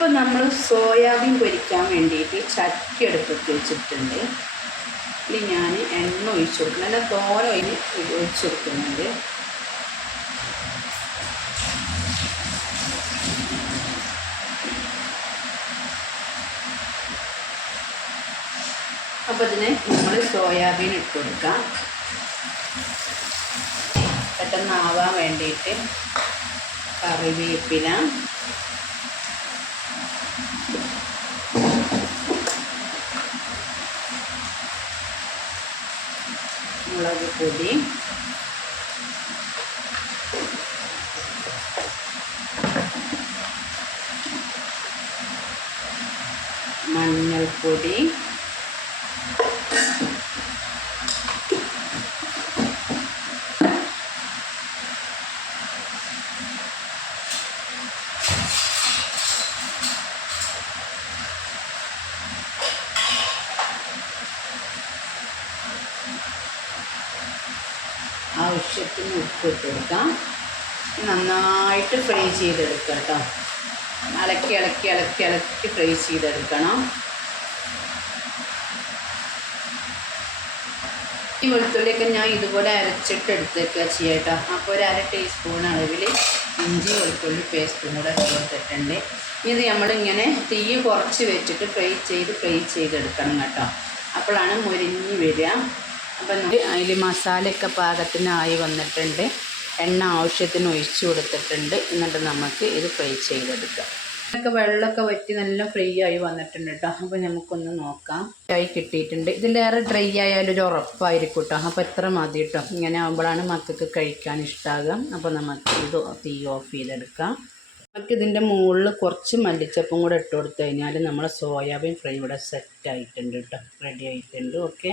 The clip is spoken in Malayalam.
ഇപ്പോൾ നമ്മൾ സോയാബീൻ പൊരിക്കാൻ വേണ്ടിയിട്ട് ചട്ടി അടുപ്പത്ത് വെച്ചിട്ടുണ്ട്. ഇനി ഞാൻ എണ്ണ ഒഴിച്ചു കൊടുക്കണം, നല്ല തോര ഒഴിച്ചു കൊടുക്കുന്നുണ്ട്. അപ്പോൾ ഇതിന് നമ്മൾ സോയാബീൻ ഇട്ട് കൊടുക്കാം, പെട്ടെന്ന് ആവാൻ വേണ്ടിയിട്ട്. കറിവേപ്പില, മുളക് പൊടി, മഞ്ഞൾപ്പൊടി, ആവശ്യത്തിന് ഉപ്പ് ഇട്ട് കൊടുക്കാം. നന്നായിട്ട് ഫ്രൈ ചെയ്തെടുക്കുക കേട്ടോ. ഇളക്കി ഇളക്കി ഇളക്കി ഇളക്കി ഫ്രൈ ചെയ്തെടുക്കണം. ഈ വെളുത്തുള്ളിയൊക്കെ ഞാൻ ഇതുപോലെ അരച്ചിട്ട് എടുത്തേക്കുക ചെയ്യാം കേട്ടോ. അപ്പോൾ ഒരു 1/2 ടീസ്പൂൺ അളവിൽ ഇഞ്ചി വെളുത്തുള്ളി പേസ്റ്റും കൂടെ കൊടുത്തിട്ടുണ്ട്. ഇത് നമ്മളിങ്ങനെ തീ കുറച്ച് വെച്ചിട്ട് ഫ്രൈ ചെയ്തെടുക്കണം കേട്ടോ. അപ്പോഴാണ് മുരിഞ്ഞ് വരിക. അപ്പം അതിൽ മസാലയൊക്കെ പാകത്തിനായി വന്നിട്ടുണ്ട്. എണ്ണ ആവശ്യത്തിന് ഒഴിച്ചു കൊടുത്തിട്ടുണ്ട്. എന്നിട്ട് നമുക്ക് ഇത് ഫ്രൈ ചെയ്തെടുക്കാം. ഇതൊക്കെ വെള്ളമൊക്കെ വറ്റി നല്ല ഫ്രൈ ആയി വന്നിട്ടുണ്ട് കേട്ടോ. അപ്പോൾ നമുക്കൊന്ന് നോക്കാം. ആയി കിട്ടിയിട്ടുണ്ട്. ഇതിലേറെ ഡ്രൈ ആയാലും ഒരു ഉറപ്പായിരിക്കും കേട്ടോ. അപ്പോൾ എത്ര മതി കേട്ടോ. ഇങ്ങനെ ആകുമ്പോഴാണ് മക്കൾക്ക് കഴിക്കാൻ ഇഷ്ടമാകുക. അപ്പോൾ നമുക്ക് ഇത് തീ ഓഫ് ചെയ്തെടുക്കാം. നമുക്ക് ഇതിൻ്റെ മുകളിൽ കുറച്ച് മല്ലിച്ചപ്പും കൂടെ ഇട്ട് കൊടുത്തു കഴിഞ്ഞാൽ നമ്മളെ സോയാബീൻ ഫ്രൈ ഇവിടെ സെറ്റ് ആയിട്ടുണ്ട് കേട്ടോ. റെഡി ആയിട്ടുണ്ട്. ഓക്കെ.